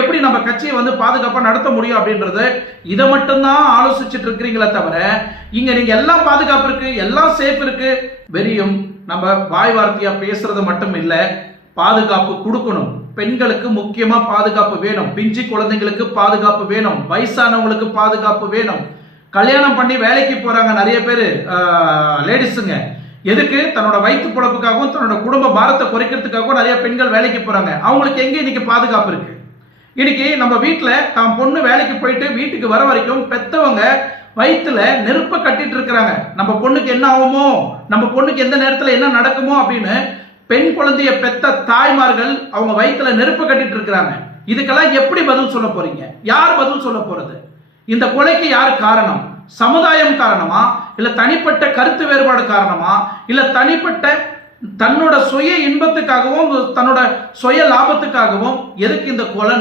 எப்படி நம்ம கட்சியை வந்து பாதுகாப்பா நடத்த முடியும் அப்படின்றது இதை மட்டும்தான் ஆலோசிச்சுட்டு இருக்கிறீங்களே தவிர இங்க நீங்க எல்லாம் பாதுகாப்பு இருக்கு, எல்லாம் சேஃப் இருக்கு, வெறியும் நம்ம வாய் வார்த்தையா பேசுறது மட்டும் இல்ல, பாதுகாப்பு கொடுக்கணும். பெண்களுக்கு முக்கியமா பாதுகாப்பு வேணும், பிஞ்சு குழந்தைங்களுக்கு பாதுகாப்பு வேணும், வயசானவங்களுக்கு பாதுகாப்பு வேணும். கல்யாணம் பண்ணி வேலைக்கு போறாங்க நிறைய பேர் லேடிஸுங்க, எதுக்கு? தன்னோட வயிற்று பொழப்புக்காகவும் தன்னோட குடும்ப பாரத்தை குறைக்கிறதுக்காகவும் நிறைய பெண்கள் வேலைக்கு போறாங்க. அவங்களுக்கு எங்க இன்னைக்கு பாதுகாப்பு இருக்கு? இன்னைக்கு நம்ம வீட்டுல தான் பொண்ணு வேலைக்கு போயிட்டு வீட்டுக்கு வர வரைக்கும் பெத்தவங்க வயிற்றுல நெருப்ப கட்டிட்டு இருக்கிறாங்க. நம்ம பொண்ணுக்கு என்ன ஆகுமோ, நம்ம பொண்ணுக்கு எந்த நேரத்துல என்ன நடக்குமோ அப்படின்னு பெண் குழந்தைய பெத்த தாய்மார்கள் அவங்க வயிற்றுல நெருப்பு கட்டிட்டு இருக்கிறாங்க. இதுக்கெல்லாம் எப்படி பதில் சொல்ல போறீங்க? யார் பதில் சொல்ல போறது? இந்த கொலைக்கு யார் காரணம்? சமுதாயம் காரணமா, இல்ல தனிப்பட்ட கருத்து வேறுபாடு காரணமா, இல்ல தனிப்பட்ட தன்னோட சுய இன்பத்துக்காகவும் தன்னோட சுய லாபத்துக்காகவும் எதுக்கு இந்த கொலை